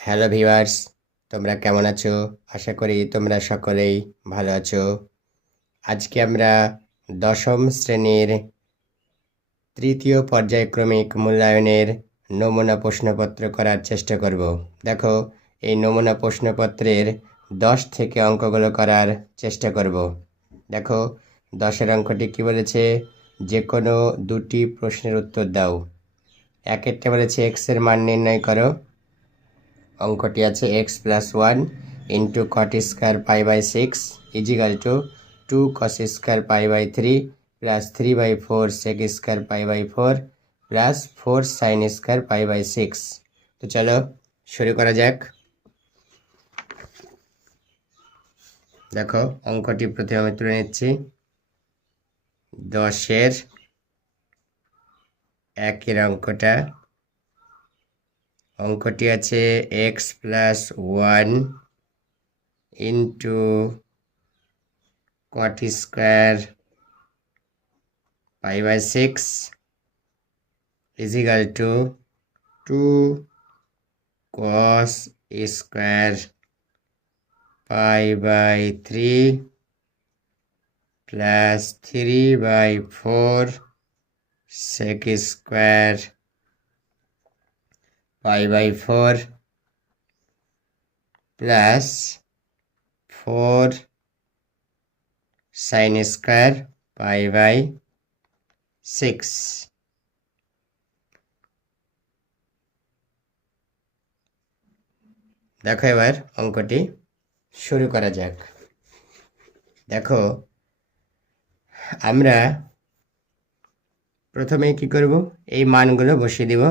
Hello viewers, তোমরা কেমন আছো? আশা করি তোমরা সকলেই ভালো আছো। আজকে আমরা দশম শ্রেণির তৃতীয় পর্যায়ক্রমিক মূল্যায়নের নমুনা প্রশ্নপত্র করার চেষ্টা করব। দেখো, এই নমুনা প্রশ্নপত্রের দশ থেকে অঙ্কগুলো করার চেষ্টা করব। দেখো, দশের অঙ্কটি কি বলেছে? যে কোনো দুটি প্রশ্নের উত্তর দাও। একেরটা বলেছে এক্সের মান নির্ণয় করো। অঙ্কটি আছে x plus one into cot square pi by six equal to two cos square pi by three plus three by four sec square pi by four plus four sine square pi by six তো চলো শুরু করা যাক। দেখো, অঙ্কটি প্রথমে আমি তুলে নিচ্ছি। দশের একের অঙ্কটা অঙ্কটি আছে x plus one into cot square pi by six equal to two cos square pi by three plus three by four sec square pi by 4 plus 4 sin square pi by 6 দেখো এবার অঙ্কটি শুরু করা যাক। দেখো, আমরা প্রথমে কি করব? এই মানগুলো বসিয়ে দিব।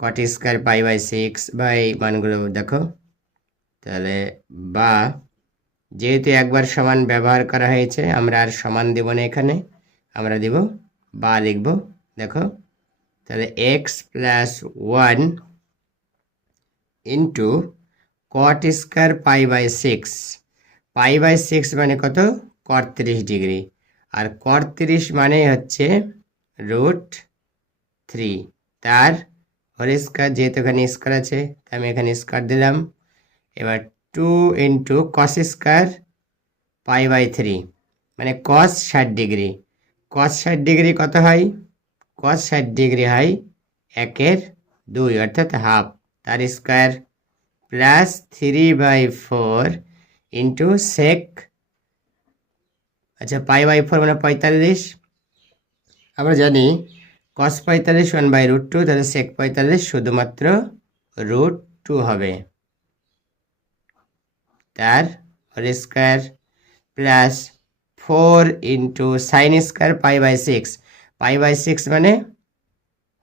Cot square pi by six বা এই মানগুলো দেখো। তাহলে বা যেহেতু একবার সমান ব্যবহার করা হয়েছে, আমরা আর সমান দেব না এখানে, আমরা দেব বা লিখব, দেখো। তাহলে x plus one into cot square pi by six pi by six মানে কত? Cot degree. আর কট মানে হচ্ছে রুট থ্রি তার হোল স্কোয়ার যেহেতু এখানে স্কোয়ার আছে তাই আমি এখানে স্কোয়ার দিলাম এবার two into cos square pi by three মানে কস ষাট ডিগ্রি কস ষাট ডিগ্রি কত হয় কস ষাট ডিগ্রি হয় একের দুই অর্থাৎ হাফ তার square plus three by four into sec আচ্ছা পাই বাই ফোর মানে পঁয়তাল্লিশ আমরা জানি কস পঁয়তাল্লিশ ওয়ান বাই রুট টু তাহলে সেক পঁয়তাল্লিশ শুধুমাত্র রুট টু হবে। তার whole square plus four into sine square pi by six pi by six মানে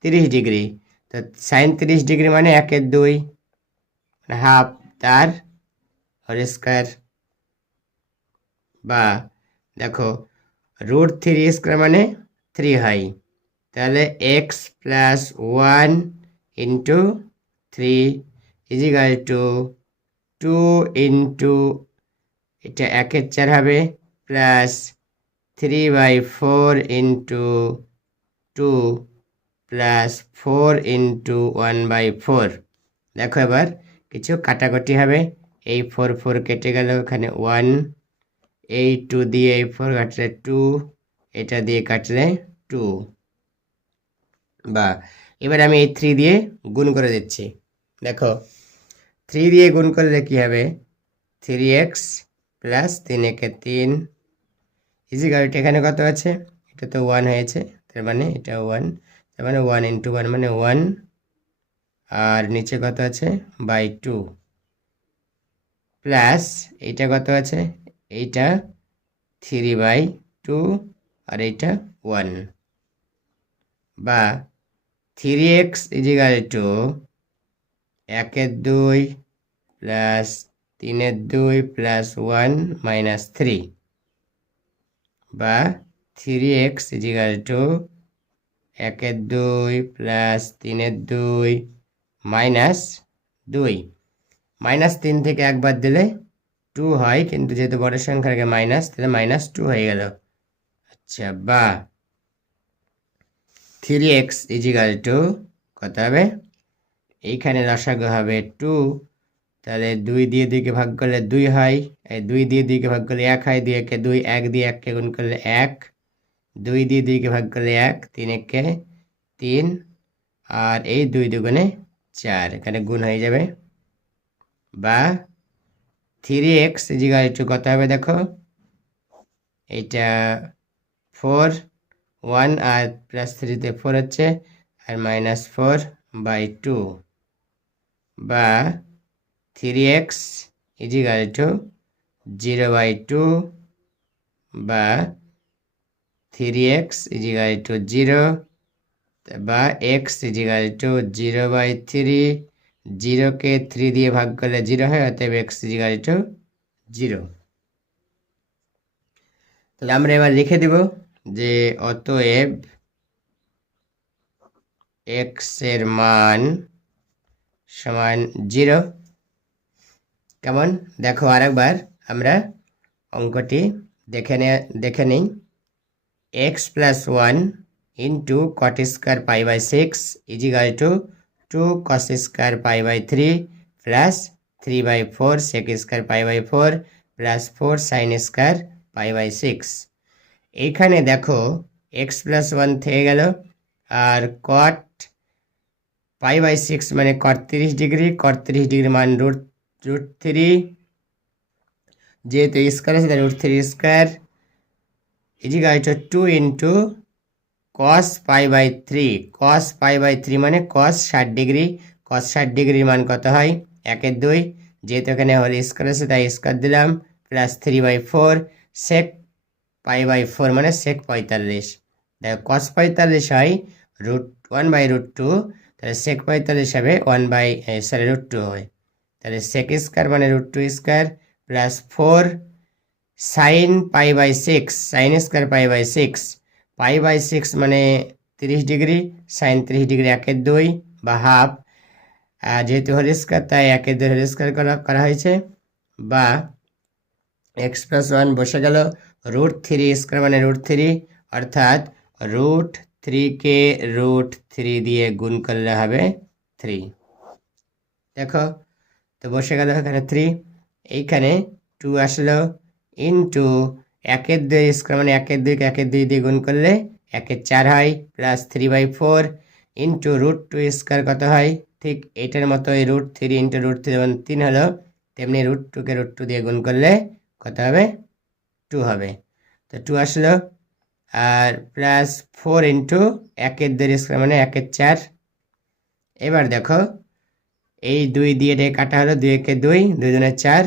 তিরিশ ডিগ্রি। তো সাইন তিরিশ ডিগ্রি মানে একের দুই মানে হাফ তার হোল স্কোয়ার বা দেখো রুট থ্রি স্কোয়ার মানে থ্রি হয়। তাহলে x plus one into three equal to two into এটা একের চার হবে plus three by four into two plus four into one by four দেখো এবার কিছু কাটাকুটি হবে, এই ফোর ফোর কেটে গেল ওখানে ওয়ান এই টু দিয়ে এই ফোর কাটলে টু এটা দিয়ে কাটলে টু বা এবার আমি এই থ্রি দিয়ে গুণ করে দিচ্ছি। দেখো থ্রি দিয়ে গুণ করলে কী হবে? থ্রি এক্স প্লাস তিন একে তিন ইজিগালটা এখানে কত আছে? এটা তো ওয়ান হয়েছে, তার মানে এটা ওয়ান তার মানে ওয়ান ইন্টু ওয়ান মানে ওয়ান আর নিচে কত আছে? বাই টু প্লাস এইটা কত আছে? এইটা থ্রি বাই টু আর এইটা ওয়ান বা থ্রি এক্স ইজিক্যাল টু একের দুই প্লাস তিনের দুই প্লাস ওয়ান মাইনাস থ্রি বা থ্রি এক্স ইজিক্যাল টু একের দুই প্লাস তিনের দুই মাইনাস দুই. মাইনাস তিন থেকে একবার দিলে টু হয়, কিন্তু যেহেতু বড় সংখ্যার আগে মাইনাস তাহলে মাইনাস টু হয়ে গেল। আচ্ছা বা থ্রি এক্স ইজিক্যাল টু কত হবে? এইখানে লসাগু হবে টু তাহলে দুই দিয়ে দুইকে ভাগ করলে দুই হয়। এই দুই দিয়ে দুইকে ভাগ করলে এক হয়, দুই একে দুই, এক দিয়ে এককে গুণ করলে এক। দুই দিয়ে দুইকে ভাগ করলে এক, তিন একে তিন। আর এই দুই দুগুণে চার, এখানে গুণ হয়ে যাবে। বা থ্রি এক্স ইজিগাল টু কত হবে দেখো? এটা ফোর ওয়ান আর প্লাস থ্রিতে ফোর হচ্ছে আর মাইনাস ফোর বাই টু। বা three x equal to zero by two বা three x equal to zero বা x equal to zero by three. জিরোকে three দিয়ে ভাগ করলে জিরো হয়, অতএব এক্স ইজিগাল টু জিরো। তাহলে আমরা এবার লিখে দেব যে অতএব এক্সের মান সমান জিরো। কেমন? দেখো আরেকবার, আমরা অঙ্কটি দেখে দেখে নিই। X plus one into cot square pi by six equal to two cos square pi by three plus three by four sec square pi by four plus four sine square pi by six এইখানে দেখো x plus one থেকে গেল আর কট পাই by six মানে cot তিরিশ degree cot তিরিশ degree মান root root three যেহেতু স্কোয়ার আছে root three square equal to two into cos pi by three cos pi by three মানে কস ষাট ডিগ্রি। কস ষাট ডিগ্রির মান কত হয়? একের দুই। যেহেতু এখানে হল স্কোয়ার আছে, তাই স্কোয়ার দিলাম। Plus three by four sec pi by four মানে সেক পঁয়তাল্লিশ। দেখো কস পঁয়তাল্লিশ হয় root one by root two তাহলে সেক পঁয়তাল্লিশ হবে one by sorry root two হবে তাহলে সেক স্কোয়ার মানে root two square plus four sine pi by six sine square pi by six pi by six মানে তিরিশ ডিগ্রি সাইন তিরিশ degree একের দুই বা হাফ যেহেতু হোল স্কোয়ার তাই একের দুই হোল স্কোয়ার করা হয়েছে, বা এক্স প্লাস ওয়ান বসে গেল রুট থ্রি স্কোয়ার মানে রুট থ্রি অর্থাৎ রুট থ্রিকে রুট থ্রি দিয়ে গুণ করলে হবে থ্রি দেখো, তো বসে গেল এখানে থ্রি এইখানে টু আসলো ইন্টু একের দুই স্কোয়ার মানে একের দুইকে একের দুই দিয়ে গুণ করলে একের চার হয় plus three by four into root two square কত হয়? ঠিক এটার মতো এই root three into root three যেমন তিন হলো, তেমনি রুট টুকে রুট টু দিয়ে গুণ করলে কত হবে? টু হবে। তো টু আসলো, আর প্লাস ফোর ইন্টু একের দুই স্কোয়ার মানে একের চার। এবার দেখো, এই দুই দিয়ে এটাকে কাটা হলো দুই একে দুই দুজনের চার।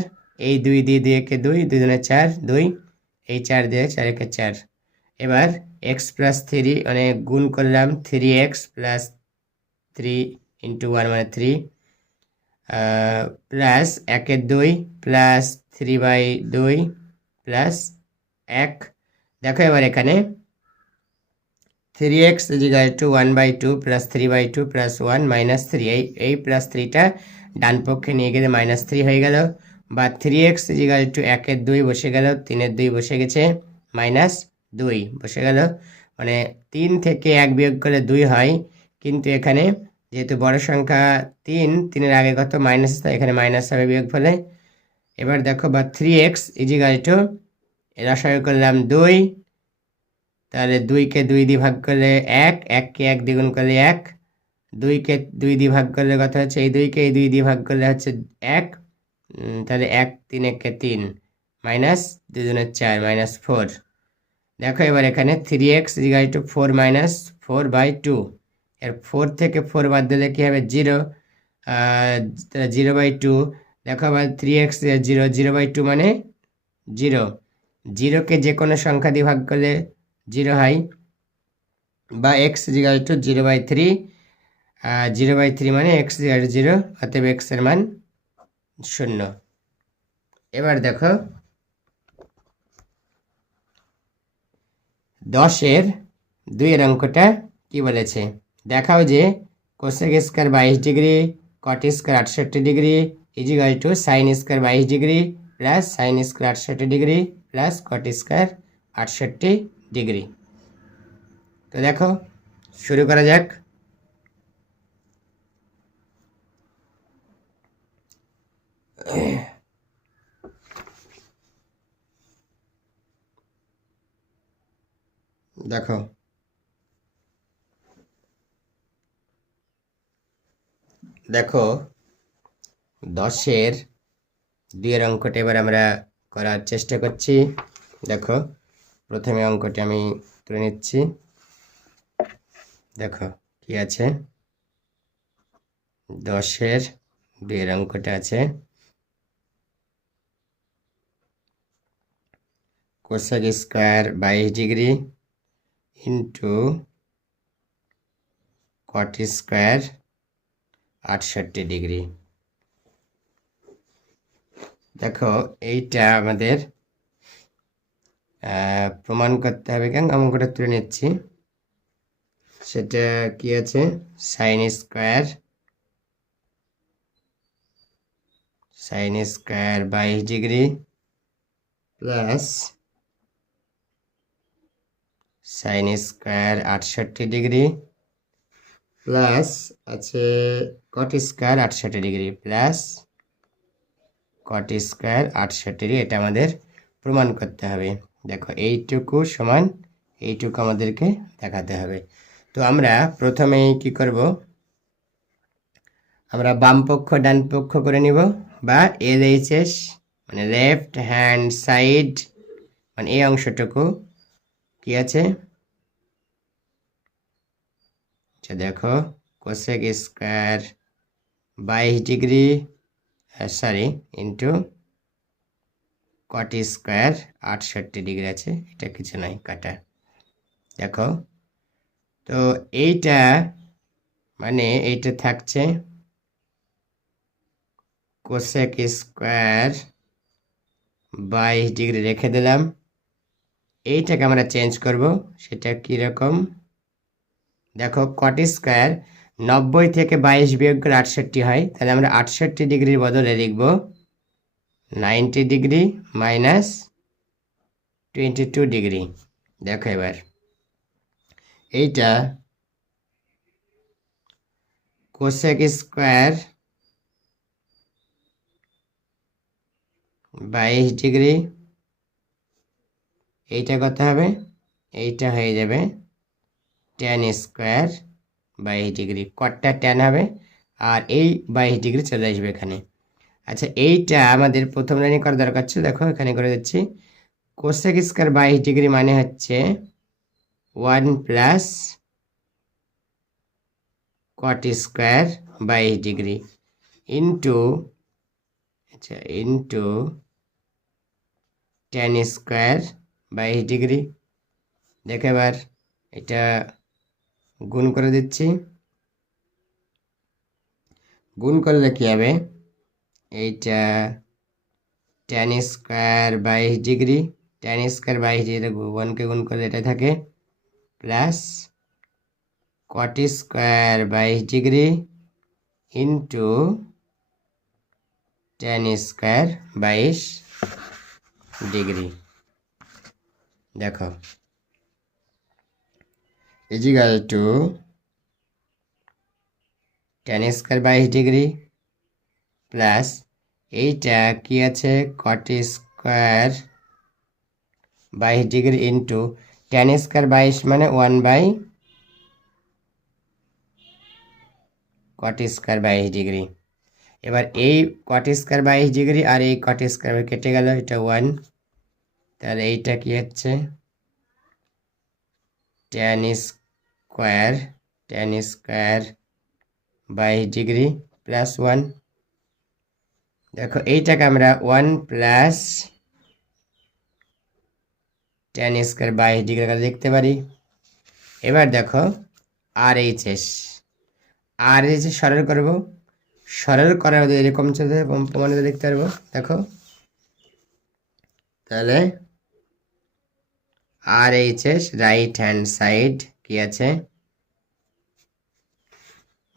এই দুই দিয়ে দুই একে দুই দুজনের চার, দুই। এই চার দিয়ে চার একে চার। এবার এক্স প্লাস থ্রি মানে গুণ করলাম three x plus three into one মানে থ্রি প্লাস একের দুই প্লাস থ্রি বাই দুই। প্লাস এক। দেখো এবার এখানে three x equal to one by two plus three by two plus one minus three এই এই প্লাস থ্রিটা ডান পক্ষে নিয়ে গেলে মাইনাস থ্রি হয়ে গেল। বা থ্রি এক্স ইজিগাল টু একের দুই বসে গেল, তিনের দুই বসে গেছে মাইনাস দুই বসে গেল। মানে তিন থেকে এক বিয়োগ করলে দুই হয়, কিন্তু এখানে যেহেতু বড় সংখ্যা তিন, তিনের আগে কত? মাইনাস এখানে মাইনাস হবে বিয়োগ ফলে এবার দেখো বা থ্রি এক্স ইজিগাল টু রসায় করলাম দুই, তাহলে দুইকে দুই দিয়ে ভাগ করলে এক এককে এক দ্বিগুণ করলে এক দুইকে দুই দিয়ে ভাগ করলে কথা হচ্ছে? এই দুইকে এই দুই দিয়ে ভাগ করলে হচ্ছে এক তাহলে এক তিন একে তিন মাইনাস দুজনের চার মাইনাস ফোর দেখো এবার এখানে three x equal to four minus four by two এর ফোর থেকে ফোর বাদ দিলে কী হবে? জিরো জিরো বাই টু দেখো আবার three x zero zero by two মানে জিরো জিরোকে যে কোনো সংখ্যা দিয়ে ভাগ করলে জিরো হয়। বা x equal to zero by three zero by three মানে এক্স জিগাল জিরো অতএব এক্সের মান শূন্য। এবার দেখো, দশের দুইয়ের অঙ্কটা কি বলেছে? দেখাও যে কোসেক স্কোয়ার বাইশ ডিগ্রি কট স্কোয়ার আটষট্টি degree equal to sine square বাইশ ডিগ্রি প্লাস সাইন স্কোয়ার আটষট্টি ডিগ্রি প্লাস কট স্কোয়ার আটষট্টি ডিগ্রি তো দেখো শুরু করা যাক দেখো দেখো দশের দুইয়ের অঙ্কটা এবার আমরা করার চেষ্টা করছি। দেখো, প্রথমে অঙ্কটি আমি তুলে নিচ্ছি। দেখো, কি আছে? দশের দুইয়ের অঙ্কটা আছে। কোসেক স্কোয়ার বাইশ ডিগ্রি ইন্টু কট স্কোয়ার আটষট্টি ডিগ্রি। দেখো, এইটা আমাদের প্রমাণ করতে হবে কেন? অঙ্কটা তুলে নিচ্ছি। সেটা কি আছে? সাইন স্কোয়ার সাইন স্কোয়ার বাইশ ডিগ্রি প্লাস সাইন স্কোয়ার আটষট্টি ডিগ্রি প্লাস আছে কট স্কোয়ার আটষট্টি ডিগ্রি প্লাস কট স্কোয়ার আটষট্টি ডিগ্রি এটা আমাদের প্রমাণ করতে হবে। দেখো, এইটুকু সমান এইটুকু আমাদেরকে দেখাতে হবে। তো আমরা প্রথমেই কি করব? আমরা বাম পক্ষ, ডান পক্ষ করে নিব, বা এল এইচ এস মানে লেফট হ্যান্ড সাইড মানে এই অংশটুকু কি আছে? আচ্ছা দেখো কোসেক স্কোয়ার বাইশ degree sorry into cot square আটষট্টি ডিগ্রি আছে, এটা কিছু নাই কাটা। দেখো, তো এইটা মানে এইটা থাকছে কোসেক স্কোয়ার বাইশ ডিগ্রি রেখে দিলাম। এইটাকে আমরা চেঞ্জ করব, সেটা কীরকম? দেখো কট স্কোয়ার নব্বই থেকে বাইশ বিয়োগ করে আটষট্টি হয়, তাহলে আমরা আটষট্টি ডিগ্রির বদলে লিখব ninety degree minus twenty two degree. দেখো এবার, এইটা কোসেক স্কোয়ার বাইশ ডিগ্রি, এইটা কত হবে? এইটা হয়ে যাবে টেন স্কোয়ার বাইশ ডিগ্রি। কটটা টেন হবে আর এই বাইশ ডিগ্রি চলে আসবে এখানে। আচ্ছা এইটা আমাদের প্রথম লাইনে করা দরকার ছিল। দেখো, এখানে করে দিচ্ছি। কোসেক স্কোয়ার বাইশ ডিগ্রি মানে হচ্ছে ওয়ান প্লাস কট স্কোয়ার বাইশ ডিগ্রি ইন্টু আচ্ছা ইন্টু টেন স্কোয়ার বাইশ ডিগ্রি। দেখো এবার, এটা গুণ করে দিচ্ছি। গুণ করলে কী হবে এইটা টেন স্কোয়ার বাইশ ডিগ্রি টেন স্কোয়ার বাইশ ডিগ্রি ওয়ানকে গুণ করলে এটা থাকে। প্লাস কট স্কোয়ার বাইশ ডিগ্রি ইন্টু টেন স্কোয়ার বাইশ ডিগ্রি দেখো। ইজিক্যাল টু টেন স্কোয়ার বাইশ ডিগ্রি প্লাস এইটা কি আছে? কট স্কোয়ার বাইশ ডিগ্রি ইন্টু টেন স্কোয়ার বাইশ মানে ওয়ান বাই কট স্কোয়ার বাইশ ডিগ্রি এবার এই কট স্কোয়ার বাইশ ডিগ্রি আর এই কট স্কোয়ার কেটে গেল, এটা ওয়ান তাহলে এইটা কি হচ্ছে? টেন স্কোয়ার টেন স্কোয়ার বাইশ ডিগ্রি প্লাস ওয়ান দেখো, এইটাকে আমরা ওয়ান প্লাস টেন স্কোয়ার বাইশ ডিগ্রি লিখতে পারি। এবার দেখো R H S R H S সরল করব। সরল করার মধ্যে এরকম চলতে প্রমাণিত লিখতে পারব। দেখো, তাহলে R H S right hand side কি আছে?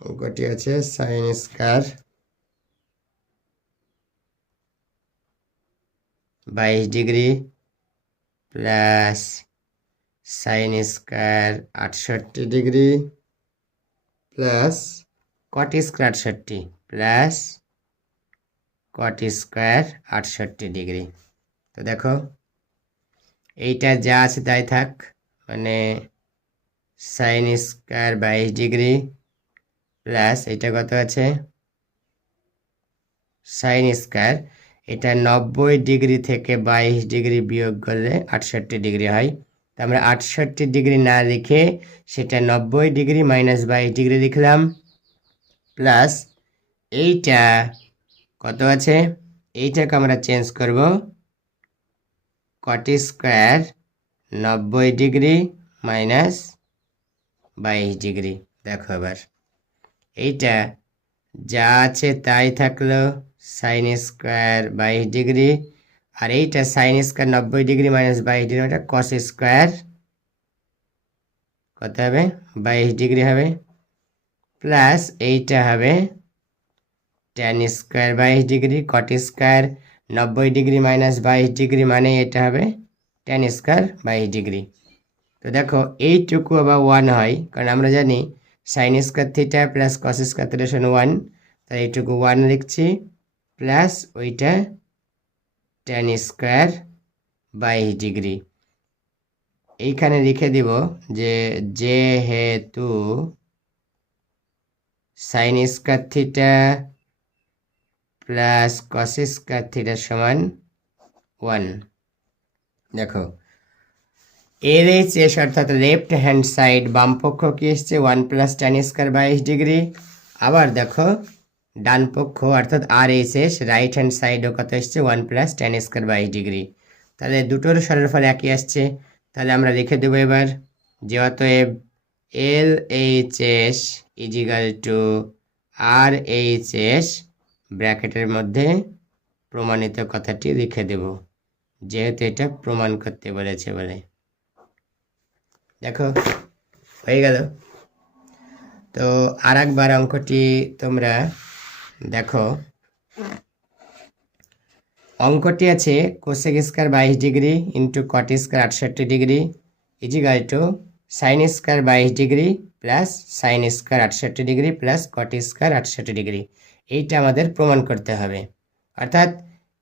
অঙ্কটি আছে সাইন স্কার বাইশ ডিগ্রি প্লাস সাইন স্কোয়ার আটষট্টি ডিগ্রি প্লাস কট স্কোয়ার আটষট্টি প্লাস কট স্কোয়ার আটষট্টি ডিগ্রি। তো দেখো, এইটা যা আছে তাই থাক মানে সাইন স্কোয়ার বাইশ ডিগ্রি প্লাস এটা কত আছে? সাইন স্কোয়ার এটা নব্বই ডিগ্রি থেকে বাইশ ডিগ্রি বিয়োগ করলে আটষট্টি ডিগ্রি হয়। তো আমরা আটষট্টি ডিগ্রি না লিখে সেটা নব্বই ডিগ্রি মাইনাস বাইশ ডিগ্রি লিখলাম। প্লাস এইটা কত আছে? এইটাকে আমরা চেঞ্জ করব। কটি স্কোয়ার নব্বই ডিগ্রি মাইনাস বাইশ ডিগ্রি। দেখো এবার। এইটা যা আছে তাই থাকল সাইন স্কোয়ার বাইশ ডিগ্রি। আর এইটা সাইন স্কোয়ার নব্বই ডিগ্রি মাইনাস বাইশ ডিগ্রি ওটা কস স্কোয়ার কত হবে? বাইশ ডিগ্রি হবে। প্লাস এইটা হবে টেন স্কোয়ার বাইশ ডিগ্রি কট স্কোয়ার নব্বই ডিগ্রি মাইনাস বাইশ ডিগ্রি মানে এটা হবে টেন স্কোয়ার বাইশ ডিগ্রি। তো দেখো, এইটুকু আবার ওয়ান হয়, কারণ আমরা জানি sine square theta plus cos square theta one তাই এইটুকু ওয়ান লিখছি প্লাস ওইটা টেন স্কোয়ার বাইশ ডিগ্রি এইখানে লিখে দিব যে যেহেতু sine square theta plus cos square theta সমান ওয়ান দেখো এর এইচ এস অর্থাৎ লেফট হ্যান্ড সাইড বাম পক্ষ কি এসছে? ওয়ান প্লাস টেন স্কোয়ার বাইশ ডিগ্রি। আবার দেখো, ডান পক্ষ অর্থাৎ R H S right hand সাইডও কত এসছে? ওয়ান প্লাস টেন স্কোয়ার বাইশ ডিগ্রি। তাহলে দুটোর সরের ফল একই আসছে। তাহলে আমরা লিখে দেবো এবার যে অতএব L H S equal to R H S ব্র্যাকেটের মধ্যে প্রমাণিত কথাটি লিখে দেব। যেহেতু এটা প্রমাণ করতে বলেছে বলে। দেখো, হয়ে গেল। তো আর একবার অঙ্কটি তোমরা দেখো। অঙ্কটি আছে কোসেক স্কোয়ার বাইশ ডিগ্রি ইন্টু কট স্কোয়ার আটষট্টি degree equal to sine square বাইশ ডিগ্রি প্লাস সাইন স্কোয়ার আটষট্টি ডিগ্রি প্লাস কট স্কোয়ার আটষট্টি ডিগ্রি। এইটা আমাদের প্রমাণ করতে হবে। অর্থাৎ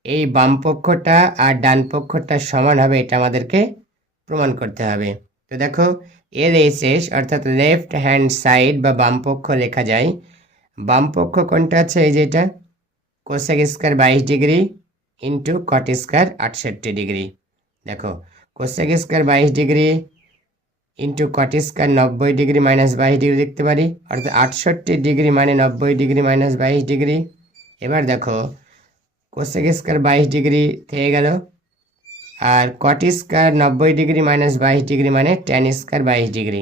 এই বাম পক্ষটা আর ডান পক্ষটা সমান হবে, এটা আমাদেরকে প্রমাণ করতে হবে। তো দেখো এর এসেস অর্থাৎ লেফট হ্যান্ড সাইড বা বাম পক্ষ লেখা যায়। বাম পক্ষ কোনটা আছে? এই যেটা কোসেক স্কোয়ার বাইশ ডিগ্রি ইন্টু কট স্কোয়ার আটষট্টি ডিগ্রি। দেখো কোসেক স্কোয়ার বাইশ ডিগ্রি ইন্টু কট স্কোয়ার নব্বই ডিগ্রি মাইনাস বাইশ ডিগ্রি লিখতে পারি। অর্থাৎ আটষট্টি ডিগ্রি মানে নব্বই ডিগ্রি মাইনাস বাইশ ডিগ্রি। এবার দেখো কোসেক স্কোয়ার বাইশ ডিগ্রি থেকে গেল। আর কট স্কোয়ার নব্বই ডিগ্রি মাইনাস বাইশ ডিগ্রি মানে টেন স্কোয়ার বাইশ ডিগ্রি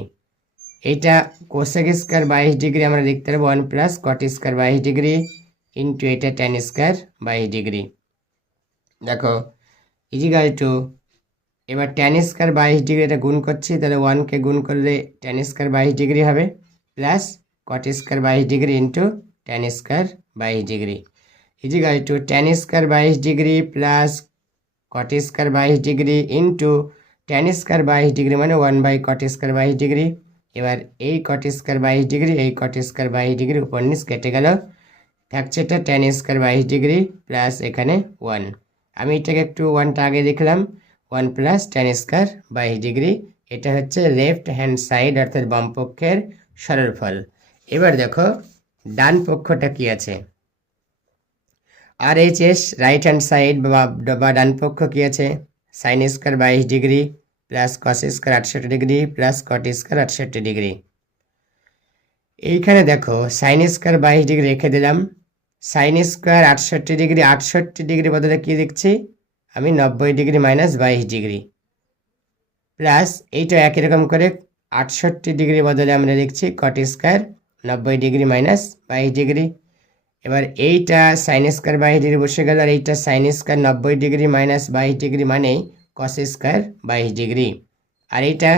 এটা কোসেক স্কোয়ার বাইশ ডিগ্রি আমরা লিখতে পারব ওয়ান প্লাস কট স্কোয়ার বাইশ ডিগ্রি ইন্টু এটা টেন স্কোয়ার বাইশ ডিগ্রি দেখো ইজিকাল টু এবার টেন স্কোয়ার বাইশ ডিগ্রি এটা গুণ করছি, তাহলে ওয়ানকে গুণ করলে টেন স্কোয়ার বাইশ ডিগ্রি হবে প্লাস কট স্কোয়ার বাইশ ডিগ্রি ইন্টু টেন স্কোয়ার বাইশ degree is equal to tan square বাইশ ডিগ্রি প্লাস কট স্কোয়ার বাইশ ডিগ্রি ইন্টু টেন স্কোয়ার বাইশ ডিগ্রি মানে ওয়ান বাই কট স্কোয়ার বাইশ ডিগ্রি এবার এই কট স্কোয়ার বাইশ ডিগ্রি এই কট স্কোয়ার বাইশ ডিগ্রি উপর নিচ কেটে গেল থাকছে এটা টেন স্কোয়ার বাইশ ডিগ্রি প্লাস এখানে ওয়ান আমি এটাকে একটু ওয়ানটা আগে দেখলাম ওয়ান প্লাস টেন স্কোয়ার বাইশ ডিগ্রি এটা হচ্ছে লেফট হ্যান্ড সাইড অর্থাৎ বাম পক্ষের সরল ফল এবার দেখো ডান পক্ষটা কি আছে R H S right hand side বা ডান পক্ষ কী আছে? সাইন স্কোয়ার বাইশ ডিগ্রি প্লাস কস স্কোয়ার আটষট্টি ডিগ্রি প্লাস কট স্কোয়ার আটষট্টি ডিগ্রি। এইখানে দেখো সাইন স্কোয়ার বাইশ ডিগ্রি রেখে দিলাম। সাইন স্কোয়ার আটষট্টি ডিগ্রি আটষট্টি ডিগ্রি বদলে কী দেখছি? আমি নব্বই ডিগ্রি মাইনাস বাইশ ডিগ্রি। প্লাস এইটা একই রকম করে আটষট্টি ডিগ্রি বদলে আমরা লিখছি কট স্কোয়ার নব্বই ডিগ্রি মাইনাস বাইশ ডিগ্রি। এবার এইটা সাইন স্কোয়ার বাইশ ডিগ্রি বসে গেল, আর এইটা সাইন স্কোয়ার নব্বই ডিগ্রি মাইনাস বাইশ ডিগ্রি মানেই কস স্কোয়ার বাইশ ডিগ্রি আর এইটা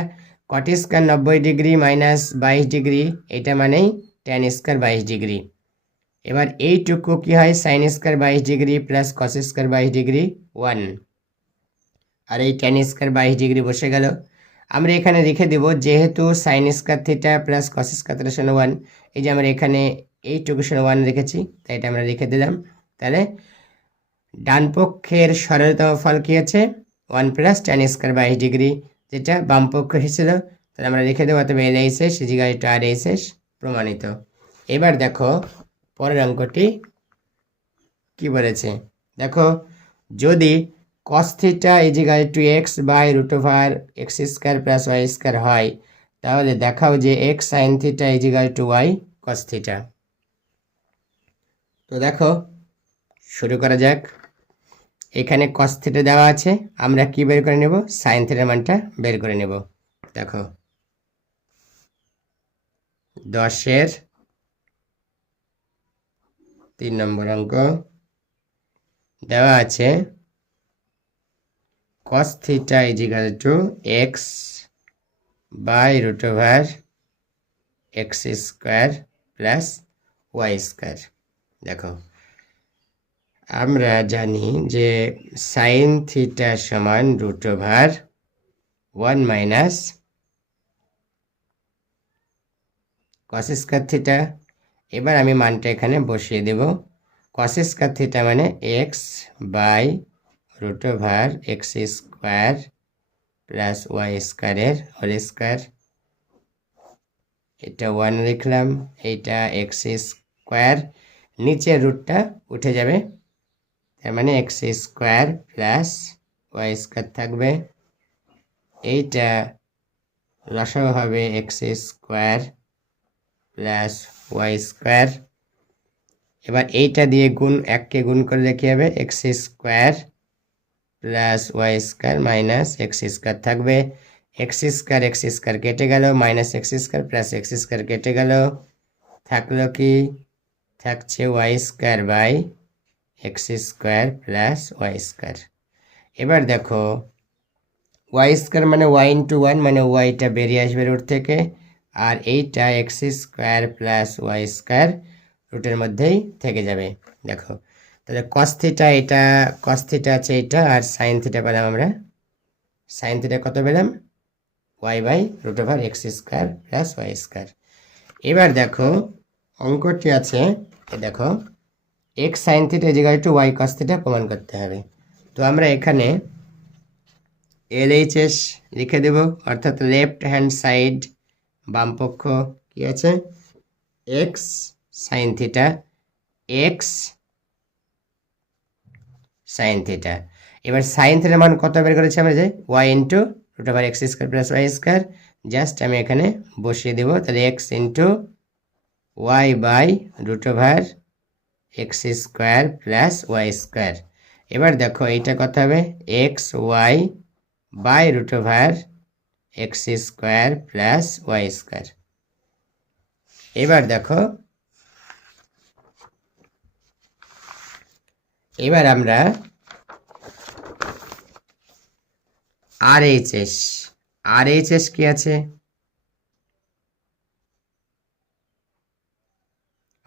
কট স্কোয়ার নব্বই ডিগ্রি মাইনাস বাইশ ডিগ্রি এটা মানেই টেন স্কোয়ার বাইশ ডিগ্রি এবার এইটুকু কি হয়? সাইন স্কোয়ার বাইশ ডিগ্রি প্লাস কস স্কোয়ার বাইশ ডিগ্রি ওয়ান আর এই টেন স্কোয়ার বাইশ ডিগ্রি বসে গেল। আমরা এখানে লিখে দেব, যেহেতু sine square theta plus cos square one এই যে আমরা এখানে এইটুকু সমান ওয়ান রেখেছি, তাই এটা আমরা লিখে দিলাম। তাহলে ডান পক্ষের সরলতম ফল কি আছে? ওয়ান প্লাস টেন স্কোয়ার বাইশ ডিগ্রি যেটা বাম পক্ষ এসেছিল, তাহলে আমরা রেখে দেবো, অথবা L H S is equal to R H S প্রমাণিত। এবার দেখো, পরের অঙ্কটি কি বলেছে? দেখো, যদি cos theta is equal to x by root over x square plus y square হয়, তাহলে দেখাও যে x sine theta is equal to y cos theta তো দেখো, শুরু করা যাক। এখানে কস থিটা দেওয়া আছে, আমরা কি বের করে নেব? সাইন থিটার মানটা বের করে নেব। দেখো, দশের তিন নম্বর অঙ্ক দেওয়া আছে theta is equal to x by root over x square plus y square দেখো। আমরা জানি যে সাইন থিটা সমান root over one minus cos square theta এবার আমি মানটা এখানে বসিয়ে দেব। কস স্কোয়ার থিটা মানে x by root over x square plus y স্কোয়ারের হোল স্কোয়ার এটা ওয়ান লিখলাম, এইটা এক্স স্কোয়ার নিচের রুটটা উঠে যাবে। তার মানে x square plus y square থাকবে। এইটা লসাও হবে x square plus y square এবার এইটা দিয়ে গুণ এককে গুণ করলে কী হবে। X square plus y square minus x square থাকবে। এক্স স্কোয়ার এক্স স্কোয়ার কেটে গেল minus x square plus x square কেটে গেল। থাকল কি? থাকছে y square by x square plus y square. এবার দেখো, ওয়াই স্কোয়ার মানে ওয়াই ইন্টু ওয়ান মানে ওয়াইটা বেরিয়ে আসবে রুট থেকে, আর এইটা x square plus y square রুটের মধ্যেই থেকে যাবে। দেখো, তাহলে কস থিটা এটা কস থিটা আছে এটা, আর সাইন থিটা পেলাম আমরা সাইন থিটা কত পেলাম? Y by root over x square plus y square. এবার দেখো, অঙ্কটি আছে দেখো x sine theta is equal to y cos theta প্রমাণ করতে হবে। তো আমরা এখানে এল এইচ এস লিখে দেব, অর্থাৎ লেফট হ্যান্ড সাইড বাম পক্ষ কি আছে? X sine theta x sine theta এবার সাইন থিটার মান কত বের করেছি আমরা যে? Y into root over x square plus y square just আমি এখানে বসিয়ে দেবো, তাহলে x into y by root over x square plus y square এবার দেখো এইটা কত হবে? X y by root over x square plus y square এবার দেখো, এবার আমরা R H S R H S কি আছে?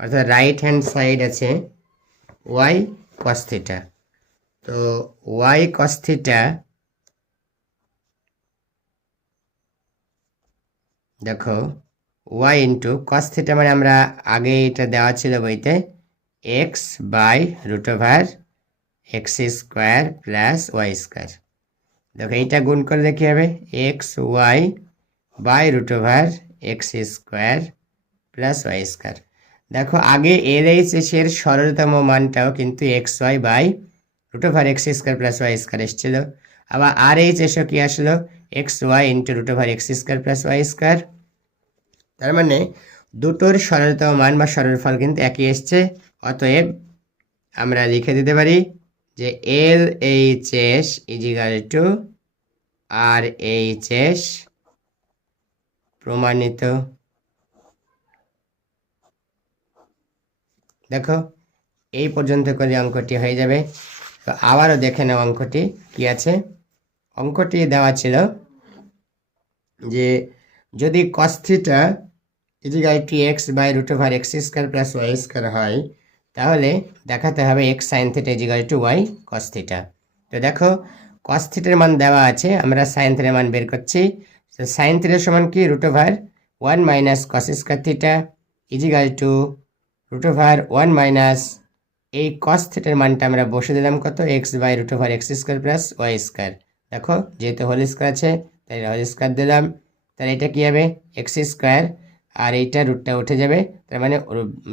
অর্থাৎ রাইট হ্যান্ড সাইড আছে ওয়াই কস থিটা তো ওয়াই কস থিটা দেখো ওয়াই ইন্টু কস থিটা মানে আমরা আগে এটা দেওয়া ছিল বইতে x by root over x square plus y square দেখো, এইটা গুণ করলে কী হবে x y by root over x square plus y square দেখো, আগে এর এইচ এর সরলতম মানটাও কিন্তু x y by root over x square plus y square এসেছিল। আবার আর এইচ এসও কি আসলো? X y into root over x square plus y square. তার মানে দুটোর সরলতম মান বা সরল ফল কিন্তু একই এসছে। অতএব আমরা লিখে দিতে পারি যে L H S is equal to R H S প্রমাণিত দেখো, এই পর্যন্ত করে অঙ্কটি হয়ে যাবে। তো আবারও দেখে নাও অঙ্কটি কি আছে। অঙ্কটি দেওয়া ছিল যে যদি cos theta is equal to x by root over x square plus y square হয়, তাহলে দেখাতে হবে x sine theta is equal to y cos theta তো দেখো কস থিটার মান দেওয়া আছে, আমরা সাইন থিটার মান বের করছি। তো সাইন থিটার সমান কি? Root over one minus cos square theta is equal to root over one minus এই কস থিটার মানটা আমরা বসে দিলাম কত? X by root over x square plus y square দেখো, যেহেতু হোল স্কোয়ার আছে, তাই হোল স্কোয়ার দিলাম। তাহলে এটা কী হবে? এক্স স্কোয়ার আর এইটা রুটটা উঠে যাবে, তার মানে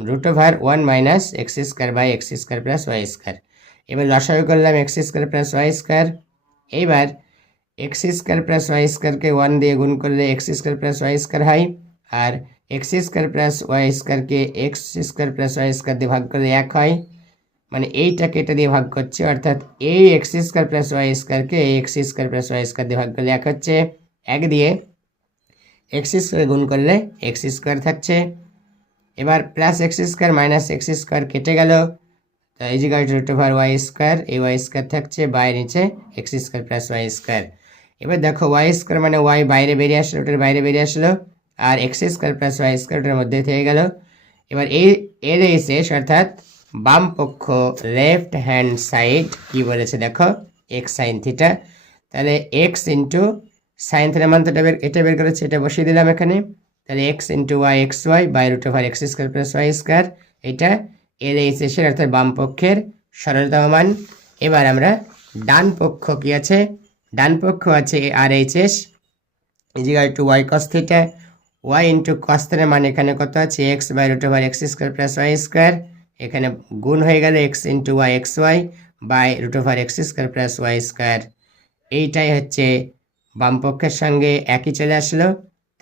root over one minus x square by x square plus y square এবার লসাগু করলাম x square plus y square এইবার এক্স স্কোয়ার প্লাস ওয়াই স্কোয়ারকে ওয়ান দিয়ে গুণ করলে x square plus y square হয়। আর এক্স স্কোয়ার প্লাস ওয়াই স্কোয়ারকে x square plus y square দিয়ে ভাগ করলে এক হয়। মানে এইটাকে এটা দিয়ে ভাগ করছে, অর্থাৎ এই এক্স স্কোয়ার প্লাস ওয়াই স্কোয়ারকে এই x square plus y square দিয়ে ভাগ করলে এক হচ্ছে এক দিয়ে এক্স স্কোয়ার গুণ করলে এক্স স্কোয়ার থাকছে। এবার plus x square minus x square কেটে গেল। তো এই জায়গায় রুট ওভার ওয়াই স্কোয়ার এই ওয়াই স্কোয়ার থাকছে বাইরে নিচে x square plus y square এবার দেখো ওয়াই স্কোয়ার মানে ওয়াই বাইরে বেরিয়ে আসলো ওটার বাইরে বেরিয়ে আসলো। আর x square plus y square ওটার মধ্যে থেকে গেল। এবার এই এর এই অর্থাৎ বাম পক্ষ লেফট হ্যান্ড সাইড কি বলেছে দেখো? এক্স সাইন থিটা তাহলে এক্স ইন্টু সাইন থিটার মানটা বের, এটা বের করেছে, এটা বসিয়ে দিলাম এখানে। তাহলে x into y x y by root over x square plus y square এটা এর এই শেষের অর্থাৎ বাম পক্ষের সরলতম মান। এবার আমরা ডান পক্ষ কি আছে? ডান পক্ষ আছে R H S is equal to y cos theta y into cos থিটার মানে এখানে কত আছে? X by root over x square plus y square এখানে গুণ হয়ে গেল x into y x y by root over x square plus y square এইটাই হচ্ছে বামপক্ষের সঙ্গে একই চলে আসলো।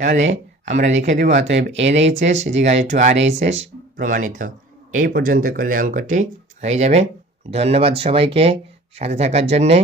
তাহলে আমরা লিখে দেবো, অতএব L H S is equal to R H S প্রমাণিত। এই পর্যন্ত করলে অঙ্কটি হয়ে যাবে। ধন্যবাদ সবাইকে সাথে থাকার জন্যে।